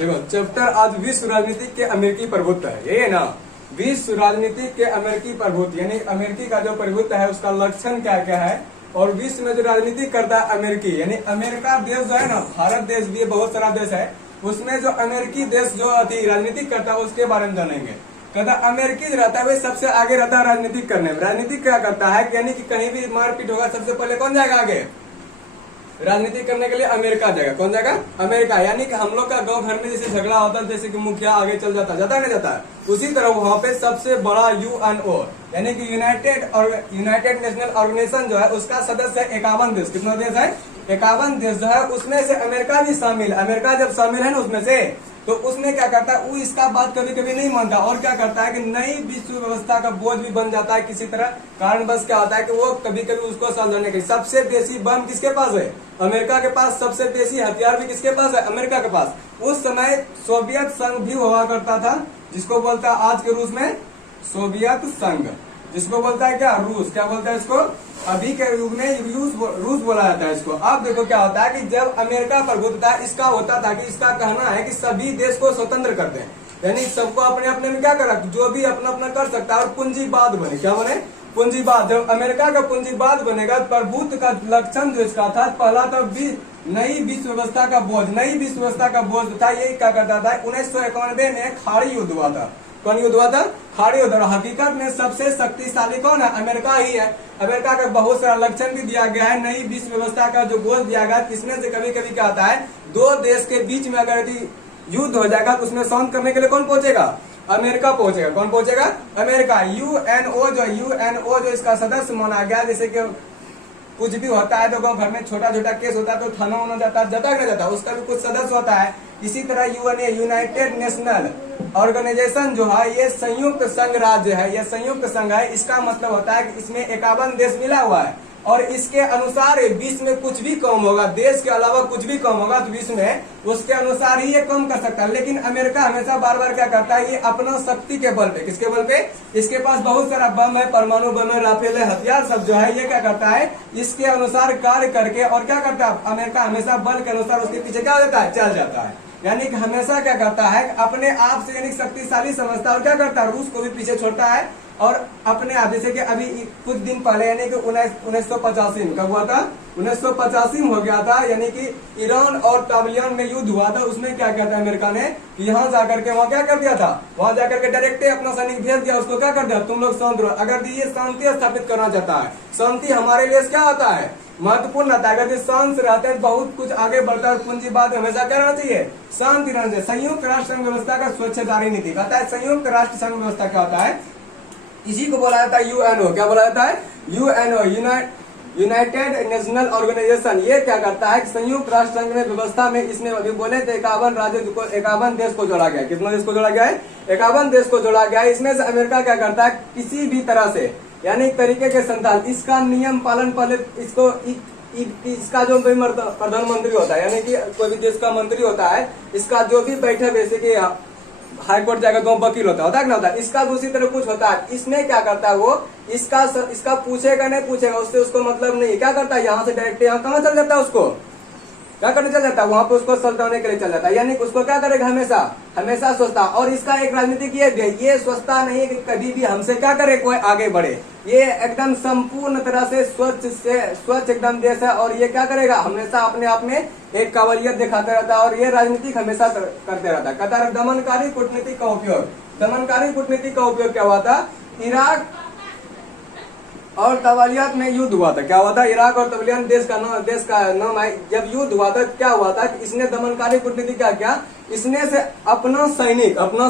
देखो चैप्टर आज विश्व राजनीति के अमेरिकी प्रभुत्व है, यही है ना। विश्व राजनीति के अमेरिकी प्रभुत्व यानी अमेरिकी का जो प्रभुत्व है उसका लक्षण क्या क्या है, और विश्व में जो राजनीति करता है अमेरिकी यानी अमेरिका देश जो है ना, भारत देश भी बहुत सारा देश है, उसमें जो अमेरिकी देश जो राजनीति करता है उसके बारे में जानेंगे। कहता अमेरिकी जो रहता है वही सबसे आगे रहता है राजनीति करने में। राजनीति क्या करता है यानी कि कहीं भी मारपीट होगा सबसे पहले कौन जाएगा आगे राजनीति करने के लिए? अमेरिका जाएगा। कौन जाएगा? अमेरिका। यानी कि हम लोग का गांव घर में जैसे झगड़ा होता है, जैसे कि मुखिया आगे चल जाता है नहीं जाता है, उसी तरह वहाँ पे सबसे बड़ा यूएनओ यानी कि यूनाइटेड नेशनल ऑर्गेनाइजेशन जो है उसका सदस्य 51 देश। कितना देश है? 51 देश जो है, उसमें से अमेरिका भी शामिल। अमेरिका जब शामिल है ना उसमें से, तो उसमें क्या करता है वो इसका बात कभी कभी नहीं मानता, और क्या करता है कि नई विश्व व्यवस्था का बोझ भी बन जाता है किसी तरह। कारण बस क्या होता है कि वो कभी कभी उसको समझाने के सबसे बेसी बम किसके पास है? अमेरिका के पास। सबसे बेसी हथियार भी किसके पास है? अमेरिका के पास। उस समय सोवियत संघ भी हुआ करता था, जिसको बोलता है आज के रूस में सोवियत संघ, जिसको बोलता है क्या? रूस। क्या बोलता है इसको? अभी के युग में रूस बोला जाता है इसको। अब देखो क्या होता है कि जब अमेरिका प्रभुत्व था, इसका होता था कि इसका कहना है कि सभी देश को स्वतंत्र कर दें, यानी सबको अपने अपने में क्या करा, जो भी अपना अपना कर सकता है, और पूंजीवाद बने। क्या बने? पूंजीवाद। जब अमेरिका का पूंजीवाद बनेगा, प्रभुत्व का लक्षण जो इसका था, पहला था नई विश्व व्यवस्था का बोझ। नई विश्व व्यवस्था का बोझ था, यही क्या करता था? 1991 में खाड़ी युद्ध हुआ था। कौन युद्ध हुआ था? खाड़ी युद्ध। हकीकत में सबसे शक्तिशाली कौन है? अमेरिका ही है। अमेरिका का बहुत सारा लक्षण भी दिया गया है, नई विश्व व्यवस्था का जो बोझ दिया गया, इसमें से कभी कभी क्या होता है, दो देश के बीच में अगर यदि युद्ध हो जाएगा तो उसमें शांत करने के लिए कौन पहुंचेगा? अमेरिका पहुंचेगा। कौन पहुंचेगा? अमेरिका। यूएनओ जो इसका सदस्य माना गया, जैसे कि कुछ भी होता है तो गाँव घर में छोटा छोटा केस होता है तो थाना होना जाता है, जाता जाता है, उसका भी कुछ सदस्य होता है। इसी तरह यूएनए यूनाइटेड नेशनल ऑर्गेनाइजेशन जो है ये संयुक्त संघ राज्य है, ये संयुक्त संघ है। इसका मतलब होता है कि इसमें 51 देश मिला हुआ है, और इसके अनुसार विश्व में कुछ भी कम होगा, देश के अलावा कुछ भी कम होगा तो विश्व में उसके अनुसार ही ये कम कर सकता है। लेकिन अमेरिका हमेशा बार बार क्या करता है, ये अपना शक्ति के बल पे, किसके बल पे? इसके पास बहुत सारा बम है, परमाणु बम है, राफेल है, हथियार सब जो है, ये क्या करता है, इसके अनुसार कार्य करके, और क्या करता है अमेरिका हमेशा बल के अनुसार उसके पीछे क्या हो जाता है? चल जाता है। यानी कि हमेशा क्या करता है, अपने आप से यानी शक्तिशाली समझता है, और क्या करता है, रूस को भी पीछे छोड़ता है। और अपने आप, जैसे कि अभी कुछ दिन पहले यानी कि 1985 में कब हुआ था? 1985 में हो गया था, यानी कि ईरान और तालिबान में युद्ध हुआ था। उसमें क्या किया था अमेरिका ने कि यहाँ जाकर के वहाँ क्या कर दिया था, वहाँ जाकर के डायरेक्ट अपना सैनिक भेज दिया, उसको क्या कर दिया, तुम लोग शांत रहो। अगर ये शांति स्थापित करना चाहता है, शांति हमारे लिए क्या होता है? महत्वपूर्ण रहता है। अगर शांत रहते हैं बहुत कुछ आगे बढ़ता है। पूंजीवाद हमेशा क्या रहना चाहिए? शांति रहना चाहिए। संयुक्त राष्ट्र संघ व्यवस्था का स्वच्छतारी नीति कहता है। संयुक्त राष्ट्र संघ व्यवस्था क्या होता है? इसी को बोला जाता है यूएनओ। क्या बोला जाता है? UNO United National Organization. ये क्या करता है कि संयुक्त राष्ट्र संघ में व्यवस्था में, इसमें अभी बोले थे 51 राज्यों को, 51 देश को जोड़ा गया। कितना देश को जोड़ा गया है? 51 देश को जोड़ा गया है। इसमें से अमेरिका क्या करता है, किसी भी तरह से यानी एक तरीके के संतान, इसका नियम पालन पहले इसको इसका जो भी प्रधानमंत्री होता है, यानी कि कोई भी देश का मंत्री होता है, इसका जो भी बैठक जैसे कि हाई कोर्ट जाएगा तो वकील होता है ना, होता है, इसका दूसरी तरह कुछ होता है। इसमें क्या करता है वो, इसका पूछेगा नहीं पूछेगा, उससे उसको मतलब नहीं। क्या करता है, यहाँ से डायरेक्ट यहाँ कहाँ चल जाता है, उसको क्या करने चल जाता है, वहां पे उसको सल्टाने के लिए चल जाता है। यानी उसको क्या करेगा, हमेशा सोचता। और इसका एक राजनीतिक ये सोचता नहीं है कि कभी भी हमसे क्या करे कोई आगे बढ़े। ये एकदम संपूर्ण तरह से स्वच्छ एकदम देश है, और ये क्या करेगा, हमेशा अपने आप में एक काबिलियत दिखाता रहता है, और ये राजनीतिक हमेशा करते रहता है। कतार दमनकारी कूटनीति का उपयोग, दमनकारी कूटनीति का उपयोग क्या हुआ था, इराक और तवालियत में युद्ध हुआ था। क्या हुआ था, इराक और तवालियत देश का नाम है। जब युद्ध हुआ था क्या हुआ था, इसने दमनकारी कूटनीति क्या किया, इसने से अपना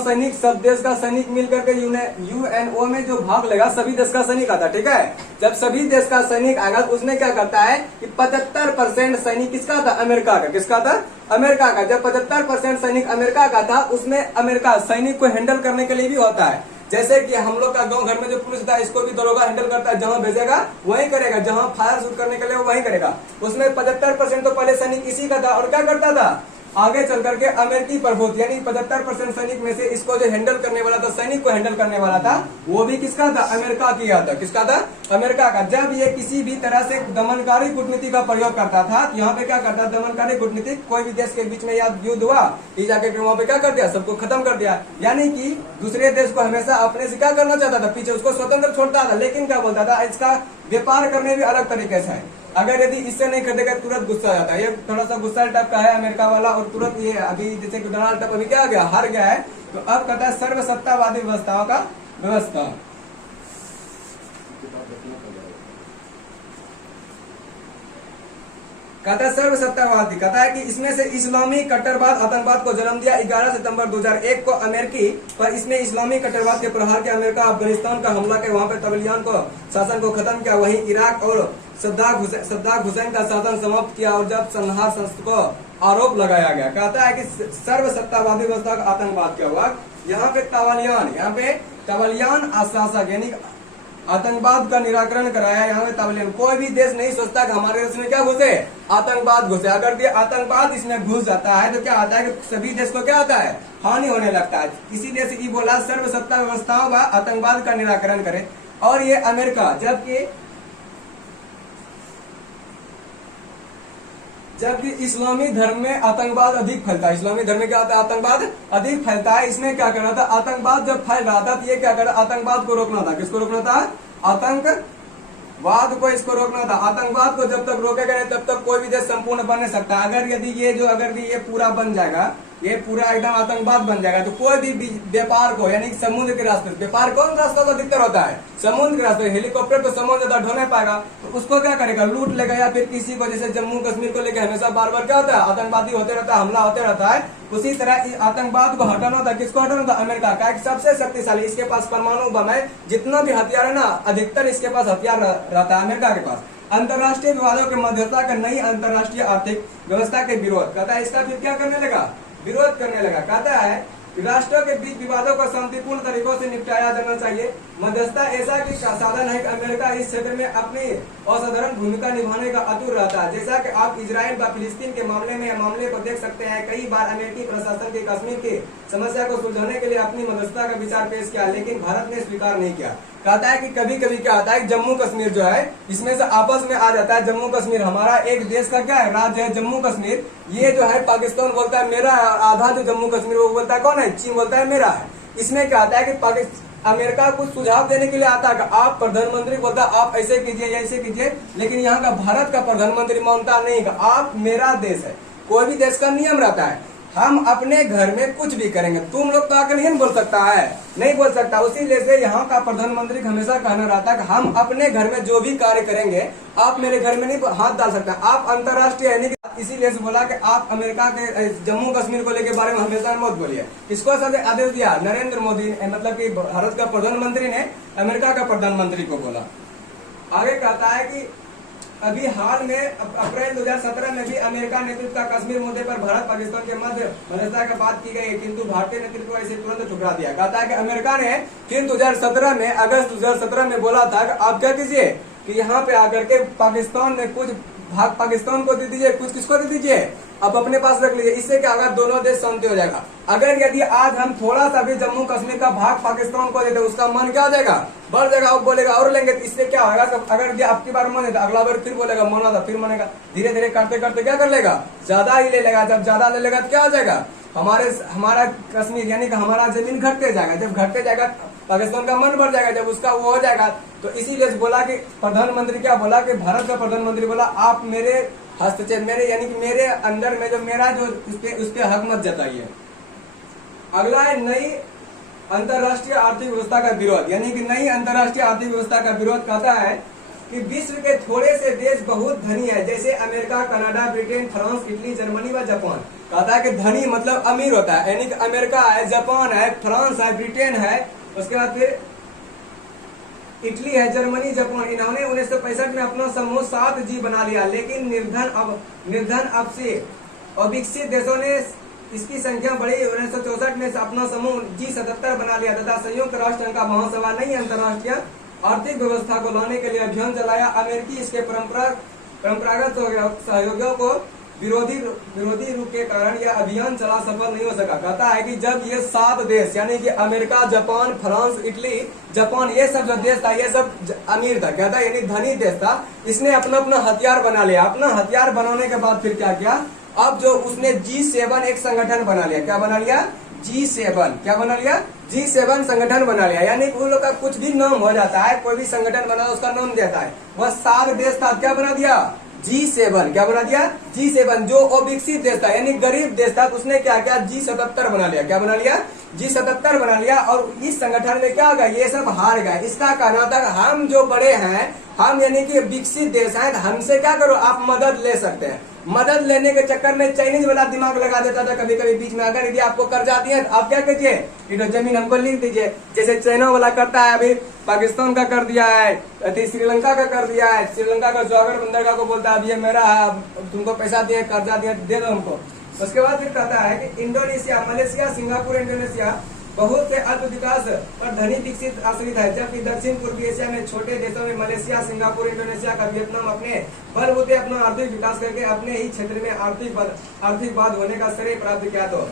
सैनिक सब देश का सैनिक मिलकर के यूएनओ में जो भाग लेगा, सभी देश का सैनिक आता, ठीक है। जब सभी देश का सैनिक आएगा तो उसने क्या करता है कि 75% सैनिक किसका था, अमेरिका का। किसका था, अमेरिका का। जब 75% सैनिक अमेरिका का था, उसमें अमेरिका सैनिक को हैंडल करने के लिए भी होता है। जैसे कि हम लोग का गांव घर में जो पुलिस था, इसको भी दरोगा हैंडल करता है, जहां भेजेगा वहीं करेगा, जहां फायर शूट करने के लिए वहीं करेगा। उसमें 75% तो पहले सैनिक इसी का था, और क्या करता था, आगे चल करके अमेरिकी प्रभुत्व यानी 75% सैनिक में से इसको जो हैंडल करने वाला था, सैनिक को हैंडल करने वाला था, वो भी किसका था? अमेरिका किया था। किसका था? अमेरिका का। जब ये किसी भी तरह से दमनकारी कूटनीति का प्रयोग करता था, यहाँ पे क्या करता? दमनकारी कूटनीति, कोई भी देश के बीच में या युद्ध हुआ, ये जाके वहां पे क्या कर दिया? सबको खत्म कर दिया। यानी कि दूसरे देश को हमेशा अपने से क्या करना चाहता था? पीछे उसको स्वतंत्र छोड़ता था, लेकिन क्या बोलता था? इसका व्यापार करने भी अलग तरीके से है। अगर यदि इससे नहीं खरीदेगा तुरंत गुस्सा आ जाता है। ये थोड़ा सा गुस्सा टाइप का है अमेरिका वाला, और तुरंत ये अभी जैसे कि डोनाल्ड ट्रंप अभी क्या आ गया? हार गया है, तो अब कहता है सर्वसत्तावादी व्यवस्थाओं का व्यवस्था। कहता है सर्वसत्तावादी, कहता है कि इसमें से इस्लामी कट्टरवाद आतंकवाद को जन्म दिया। 11 सितंबर 2001 को अमेरिकी पर इसमें इस्लामी कट्टरवाद के प्रहार के अमेरिका अफगानिस्तान का हमला के वहां पर तबलियान को शासन को खत्म किया। वहीं इराक और सद्दाम हुसैन का शासन समाप्त किया, और जब संहार संस्था को आरोप लगाया गया। कहता है कि सर्वसत्तावादी व्यवस्था का आतंकवाद क्या हुआ? यहाँ पे तबलियान आश्वासक यानी आतंकवाद का निराकरण कराया। यहाँ पे तबलियान, कोई भी देश नहीं सोचता कि हमारे देश में क्या घुसे? आतंकवाद घुसे। अगर ये आतंकवाद इसमें घुस जाता है तो क्या आता है कि सभी देश को क्या होता है? हानि होने लगता है। इसीलिए से बोला सर्वसत्ता व्यवस्थाओं व आतंकवाद का निराकरण करे। और ये अमेरिका, जबकि इस्लामी धर्म में आतंकवाद अधिक फैलता है। इस्लामी धर्म में क्या होता है? आतंकवाद अधिक फैलता है। इसमें क्या करना था? आतंकवाद जब फैल रहा था तो ये क्या करना? आतंकवाद को रोकना था। किसको रोकना था? आतंकवाद को, इसको रोकना था। आतंकवाद को जब तक रोकेगा नहीं तब तक कोई भी देश संपूर्ण बन नहीं सकता। अगर ये पूरा बन जाएगा, ये पूरा एकदम आतंकवाद बन जाएगा, तो कोई भी व्यापार को यानी समुद्र के रास्ते, व्यापार कौन रास्ता तो अधिकतर होता है? समुद्र के रास्ते। हेलीकॉप्टर तो समुद्र तक ढो नहीं पाएगा, तो उसको क्या करेगा? लूट लेगा, या फिर किसी को, जैसे जम्मू कश्मीर को लेकर हमेशा बार बार क्या होता है? आतंकवादी होते रहता है, हमला होते रहता है। उसी तरह आतंकवाद को हटाना था। किसको हटाना था? अमेरिका का। सबसे शक्तिशाली, इसके पास परमाणु बम है, जितना भी हथियार है ना, अधिकतर इसके पास हथियार रहता है अमेरिका के पास। अंतर्राष्ट्रीय विवादों के मध्यस्थता का नई अंतर्राष्ट्रीय आर्थिक व्यवस्था के विरोध, कहता है इसका फिर क्या करने लगा? विरोध करने लगा। कहता है कि राष्ट्रों के बीच विवादों को शांतिपूर्ण तरीकों से निपटाया जाना चाहिए। मध्यस्थता ऐसा की साधन है कि अमेरिका इस क्षेत्र में अपनी असाधारण भूमिका निभाने का आतुर रहता है। जैसा कि आप इजराइल व फिलिस्तीन के मामले को देख सकते हैं, कई बार अमेरिकी प्रशासन के कश्मीर की समस्या को सुलझाने के लिए अपनी मध्यस्थता का विचार पेश किया, लेकिन भारत ने स्वीकार नहीं किया। कहता है कि कभी कभी क्या होता है, जम्मू कश्मीर जो है इसमें से आपस में आ जाता है। जम्मू कश्मीर हमारा एक देश का क्या है? राज्य है जम्मू कश्मीर। ये जो है पाकिस्तान बोलता है मेरा, आधा जो जम्मू कश्मीर वो बोलता है कौन है? चीन बोलता है मेरा है। इसमें क्या आता है कि अमेरिका कुछ सुझाव देने के लिए आता है कि आप प्रधानमंत्री बोलता है आप ऐसे कीजिए ऐसे कीजिए, लेकिन यहाँ का भारत का प्रधानमंत्री मानता नहीं कि आप मेरा देश है। कोई भी देश का नियम रहता है, हम अपने घर में कुछ भी करेंगे, तुम लोग तो आकर नहीं बोल सकता है, नहीं बोल सकता। उसीलिए से यहाँ का प्रधानमंत्री हमेशा कहना रहता है कि हम अपने घर में जो भी कार्य करेंगे आप मेरे घर में नहीं हाथ डाल सकते। आप अंतर्राष्ट्रीय यानी इसीलिए से बोला कि आप अमेरिका के जम्मू कश्मीर को लेकर बारे में हमेशा मत बोलिए। इसको आदेश दिया नरेंद्र मोदी, मतलब कि भारत का प्रधानमंत्री ने अमेरिका का प्रधानमंत्री को बोला। आगे कहता है कि अभी हाल में अप्रैल 2017 में भी अमेरिका नेतृत्व का कश्मीर मुद्दे पर भारत पाकिस्तान के मध्य मध्यस्थता की बात की गई, किंतु भारतीय नेतृत्व इसे तुरंत ठुकरा दिया। कहता है कि अमेरिका ने फिर 2017 में, अगस्त 2017 में बोला था कि आप क्या कीजिए कि यहाँ पे आकर के पाकिस्तान में कुछ भाग पाकिस्तान को दे दीजिए, कुछ किसको दे दीजिए, अब अपने पास रख लीजिए। इससे क्या होगा? दोनों देश शांति हो जाएगा। अगर यदि आज हम थोड़ा सा भी जम्मू कश्मीर का भाग पाकिस्तान को देते, उसका मन क्या हो जाएगा? बढ़ जाएगा, वो बोलेगा और लेंगे। तो इससे क्या होगा? अगर ये आपकी बार मन है तो अगला बार फिर बोलेगा माना था, फिर मानेगा। धीरे धीरे करते करते क्या कर लेगा? ज्यादा ही ले लेगा। जब ज्यादा ले लेगा तो क्या हो जाएगा? हमारा कश्मीर यानी कि हमारा जमीन घटते जाएगा। जब घटते जाएगा पाकिस्तान का मन बढ़ जाएगा, जब उसका वो हो जाएगा। तो इसीलिए बोला कि प्रधानमंत्री क्या बोला कि भारत का प्रधानमंत्री बोला आप मेरे हस्तक्षेप, मेरे यानी कि मेरे अंदर में जो मेरा जो उस पे हक मत जताइए। अगला है नई अंतर्राष्ट्रीय आर्थिक व्यवस्था का विरोध, यानी कि नई अंतर्राष्ट्रीय आर्थिक व्यवस्था का विरोध। कहता है कि विश्व के थोड़े से देश बहुत धनी है, जैसे America, Canada, Britain, France, Italy, Germany व जापान। कहता है कि धनी मतलब अमीर होता है, यानी कि अमेरिका है, जापान है, फ्रांस है, ब्रिटेन है, उसके बाद फिर इटली है, जर्मनी, जापान। इन्होंने 1965 में अपना समूह 7G बना लिया, लेकिन निर्धन अब से अविकसित देशों ने इसकी संख्या बढ़ी। 1964 में अपना समूह G77 बना लिया तथा संयुक्त राष्ट्र संघ का महासभा नई अंतर्राष्ट्रीय आर्थिक व्यवस्था को लाने के लिए अभियान चलाया। अमेरिकी इसके परंपरागत सहयोगियों को विरोधी विरोधी रूप के कारण यह अभियान चला सफल नहीं हो सका। कहता है कि जब ये 7 देश यानी कि America, Japan, France, Italy, Japan, ये सब जो देश था ये सब अमीर था, कहता है यानी धनी देश था, इसने अपना अपना हथियार बना लिया। अपना हथियार बनाने के बाद फिर क्या किया, अब जो उसने G7 एक संगठन बना लिया। क्या बना लिया? G7। क्या बना लिया? G7 संगठन बना लिया। यानी वो लोग का कुछ भी नाम हो जाता है, कोई भी संगठन बना उसका नाम देता है। वह 7 देश था, क्या बना दिया? G7। क्या बना दिया? G7। जो अविकसित देश था यानी गरीब देश था, उसने क्या किया? G77 बना लिया। क्या बना लिया? G77 बना लिया। और इस संगठन में क्या होगा, ये सब हार गए। इसका कहना था हम जो बड़े हैं, हम यानी कि विकसित देश हैं, हमसे क्या करो, आप मदद ले सकते हैं। मदद लेने के चक्कर में चाइनीज वाला दिमाग लगा देता था कभी कभी बीच में। अगर यदि आपको कर्जा दिए तो आप क्या कीजिए, ये जमीन हमको लिख दीजिए, जैसे चाइना वाला करता है। अभी पाकिस्तान का कर दिया है, श्रीलंका का कर दिया है। श्रीलंका का जोगर बंदरगाह को बोलता है अब ये मेरा है, तुमको पैसा दिए, कर्जा दिए, दे दो हमको। उसके बाद फिर कहता है कि इंडोनेशिया, मलेशिया, सिंगापुर, इंडोनेशिया बहुत से अल्प विकास और धनी विकसित आश्रित है, जबकि दक्षिण पूर्वी एशिया में छोटे देशों में मलेशिया, सिंगापुर, इंडोनेशिया का वियतनाम अपने बलबूते अपना आर्थिक विकास करके अपने ही क्षेत्र में आर्थिकवाद होने का श्रेय प्राप्त किया। तो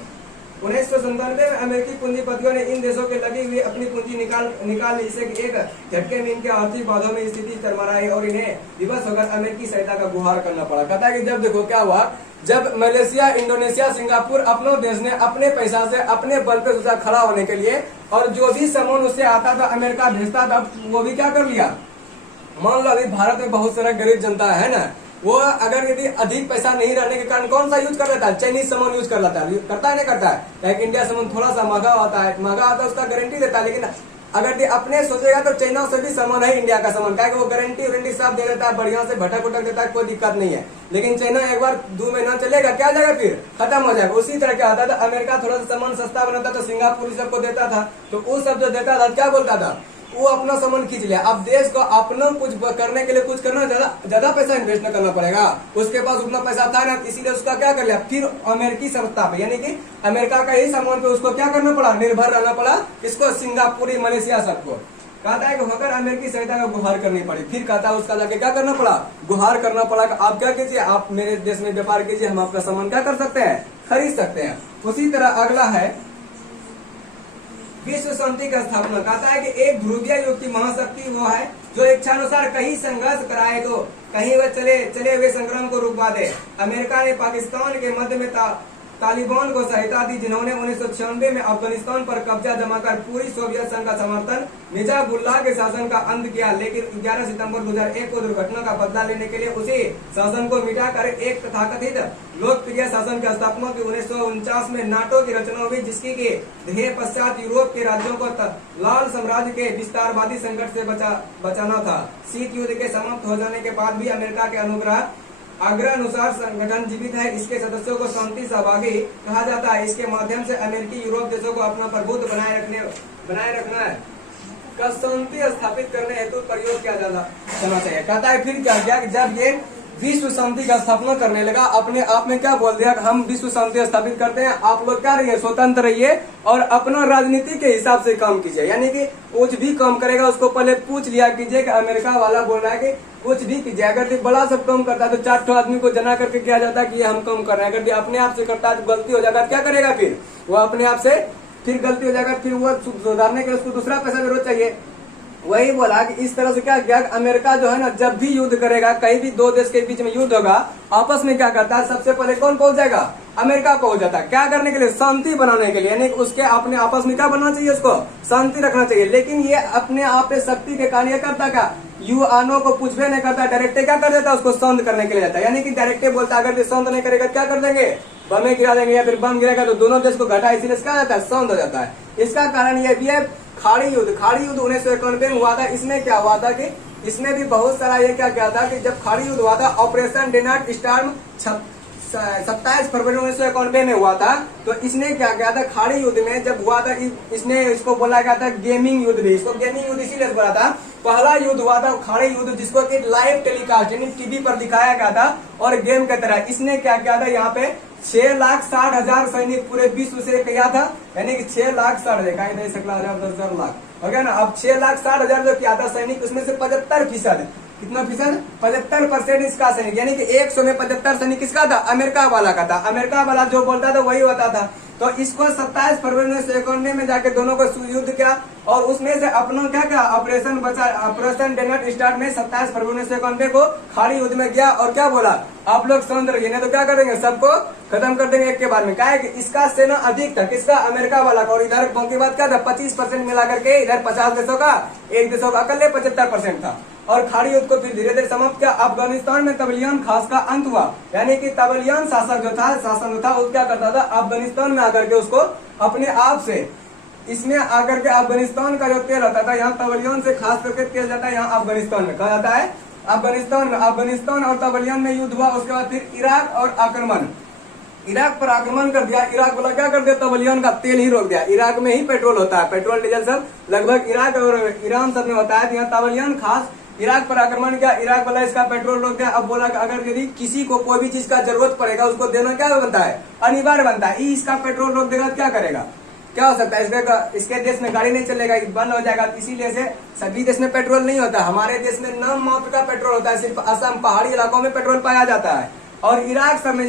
1997 में अमेरिकी पूंजीपतियों ने इन देशों के लगी हुई अपनी पूंजी निकाल ली, जिससे एक झटके में इनके आर्थिक बाधों में स्थिति चरमराई और इन्हें विवश होकर अमेरिकी सहायता का गुहार करना पड़ा। कहता है कि जब देखो क्या हुआ, जब मलेशिया, इंडोनेशिया, सिंगापुर अपनों देश ने अपने पैसा से अपने बल पे सोचा खड़ा होने के लिए, और जो भी सामान उससे आता था अमेरिका भेजता था, वो भी क्या कर लिया। मान लो अभी भारत में बहुत सारा गरीब जनता है ना, वो अगर यदि अधिक पैसा नहीं रहने के कारण कौन सा यूज कर लेता है, चाइनीज सामान यूज कर लेता है। करता है नहीं करता है? लाइक इंडिया सामान थोड़ा सा महंगा होता है, उसका गारंटी देता है, लेकिन अगर अपने सोचेगा तो चाइना से भी सामान है इंडिया का सामान, क्या वो गारंटी वारंटी सब दे देता है, बढ़िया से भटक उटक देता है, कोई दिक्कत नहीं है। लेकिन चाइना एक बार 2 महीना चलेगा, क्या जाएगा, फिर खत्म हो जाएगा। उसी तरह क्या होता था, अमेरिका थोड़ा सा सामान सस्ता बनाता तो सिंगापुर सबको देता था, तो वो सब जो देता था क्या बोलता था, वो अपना सामान खींच लिया। अब देश को अपना कुछ करने के लिए कुछ करना, ज्यादा पैसा इन्वेस्ट न करना पड़ेगा, उसके पास उतना पैसा था ना, इसीलिए उसका क्या कर लिया, फिर अमेरिकी सत्ता पे यानी कि अमेरिका का ही सामान पे उसको क्या करना पड़ा, निर्भर रहना पड़ा। किसको? सिंगापुर, मलेशिया सबको। कहता है कि होकर अमेरिकी सहायता का गुहार करनी पड़ी। फिर कहता है उसका जाके क्या करना पड़ा, गुहार करना पड़ा। आप क्या कीजिए, आप मेरे देश में व्यापार कीजिए, हम आपका सामान क्या कर सकते हैं, खरीद सकते हैं। उसी तरह अगला है विश्व शांति का स्थापना। कहता है कि एक ध्रुवीय युग की महाशक्ति वो है जो इच्छानुसार कहीं संघर्ष कराए तो कहीं वह चले हुए संग्राम को रुकवा दे। अमेरिका ने पाकिस्तान के मध्य में तालिबान को सहायता दी, जिन्होंने 1996 में अफगानिस्तान पर कब्जा जमाकर पूरी सोवियत संघ का समर्थन निजामुल्लाह के शासन का अंत किया। लेकिन 11 सितंबर 2001 को दुर्घटना का बदला लेने के लिए उसी शासन को मिटाकर एक तथाकथित लोकप्रिय शासन की स्थापना की। 1949 में नाटो की रचना हुई, जिसकी के ध्येय पश्चात यूरोप के राज्यों को लाल साम्राज्य के विस्तारवादी संकट से बचाना था। शीत युद्ध के समाप्त हो जाने के बाद भी अमेरिका के आग्रह अनुसार संगठन जीवित है। इसके सदस्यों को शांति सहभागी कहा जाता है। इसके माध्यम से अमेरिकी यूरोप देशों को अपना प्रभुत्व बनाए रखना है का शांति स्थापित करने हेतु प्रयोग किया जाना चाहिए। कहता है फिर क्या किया कि जब ये विश्व शांति का स्थापना करने लगा, अपने आप में क्या बोल दिया कि हम विश्व शांति स्थापित करते हैं, आप लोग क्या रहिए, स्वतंत्र रहिए और अपना राजनीति के हिसाब से काम कीजिए। यानी कि कुछ भी काम करेगा उसको पहले पूछ लिया कीजिए कि अमेरिका वाला बोल रहा है कि कुछ भी कीजिए। अगर बड़ा सब काम करता है तो 4 आदमी को जना करके किया जाता है कि ये हम काम कर रहे हैं। अगर अपने आप से करता है तो गलती हो जाएगा, क्या करेगा, फिर वो अपने आप से फिर गलती हो जाएगा, फिर वो सुधारने के लिए उसको दूसरा पैसा जरूरत चाहिए। वही बोला कि इस तरह से क्या किया, अमेरिका जो है ना, जब भी युद्ध करेगा, कहीं भी 2 देश के बीच में युद्ध होगा, आपस में क्या करता है, सबसे पहले कौन पहुंच जाएगा, अमेरिका पहुंच जाता है। क्या करने के लिए, शांति बनाने के लिए। यानी उसके अपने आपस में क्या बनना चाहिए, उसको शांति रखना चाहिए। लेकिन ये अपने आप पे शक्ति के कारण ये करता क्या, यूएनओ को पूछ भी नहीं करता, डायरेक्ट क्या कर देता है, उसको शांत करने के लिए जाता है। यानी कि डायरेक्ट बोलता है अगर शांत नहीं करेगा क्या कर देंगे, बम गिरा देंगे, या फिर बम गिरेगा तो दोनों देश को घटा, इसीलिए क्या जाता है, शांत हो जाता है। इसका कारण ये भी है खाड़ी युद्ध 1991 में हुआ था। इसमें क्या हुआ था कि इसमें भी बहुत सारा ये क्या था कि जब खाड़ी युद्ध हुआ था, ऑपरेशन डेजर्ट स्टॉर्म 27 फरवरी 1991 में हुआ था। तो इसने क्या किया था, खाड़ी युद्ध में जब हुआ था, इसने इसको बोला गया था गेमिंग युद्ध भी। इसको गेमिंग युद्ध इसीलिए बोला था। पहला युद्ध हुआ था खाड़ी युद्ध, जिसको कि लाइव टेलीकास्ट यानी टीवी पर दिखाया गया था और गेम की तरह। इसने क्या किया था, यहाँ पे 6,60,000 सैनिक पूरे विश्व से किया था। यानी कि 6,60,000 10 लाख हो गया ना। अब 6,60,000 जो किया था सैनिक, उसमें से 75% कितना फीसद? 75% इसका सैनिक, यानी कि 100 में 75 सैनिक किसका था? अमेरिका वाला का था। अमेरिका वाला जो बोलता था वही होता था। तो इसको 27 फरवरी 1991 में जाके दोनों को युद्ध किया और उसमें से अपना क्या क्या ऑपरेशन बचा, ऑपरेशन डेनर्ट स्टार्ट में 27 फरवरी 1991 को खाड़ी युद्ध में गया और क्या बोला, आप लोग समुद्र ये नहीं तो क्या करेंगे, सबको खत्म कर देंगे एक के बार में। क्या है कि इसका सेना अधिक था, किसका? अमेरिका वाला का। और इधर बाकी बात क्या था? 25% मिला करके इधर 50 देशों का, एक देशों का अकल 75% था। और खाड़ी युद्ध को फिर धीरे धीरे समाप्त किया। अफगानिस्तान में तबलियन खास का अंत हुआ, यानी कि तबलियन शासन जो था वो क्या करता था, अफगानिस्तान में आकर के उसको अपने आप से इसमें आकर के अफगानिस्तान का जो तेल होता था, यहाँ तबलियन से खास करके तेल जाता है यहाँ अफगानिस्तान में। कहा जाता है अफगानिस्तान में। अफगानिस्तान और तबलियन में युद्ध हुआ। उसके बाद फिर इराक और आक्रमण, इराक पर आक्रमण कर दिया। इराक वाला क्या कर दिया, तबलियन का तेल ही रोक दिया। इराक में ही पेट्रोल होता है, पेट्रोल डीजल सब लगभग इराक और ईरान सब में होता है। यहाँ तबलियन खास इराक पर आक्रमण किया, इराक वाला इसका पेट्रोल रोक दिया। अब बोला कि अगर यदि किसी को कोई भी चीज का जरूरत पड़ेगा उसको देना क्या बनता है, अनिवार्य बनता है। इसका पेट्रोल रोक देगा क्या करेगा, क्या हो सकता है, इसके देश में गाड़ी नहीं चलेगा, बंद हो जाएगा। इसीलिए से सभी देश में पेट्रोल नहीं होता, हमारे देश में नाम मात्र का पेट्रोल होता है। सिर्फ असम पहाड़ी इलाकों में पेट्रोल पाया जाता है। और इराक सब में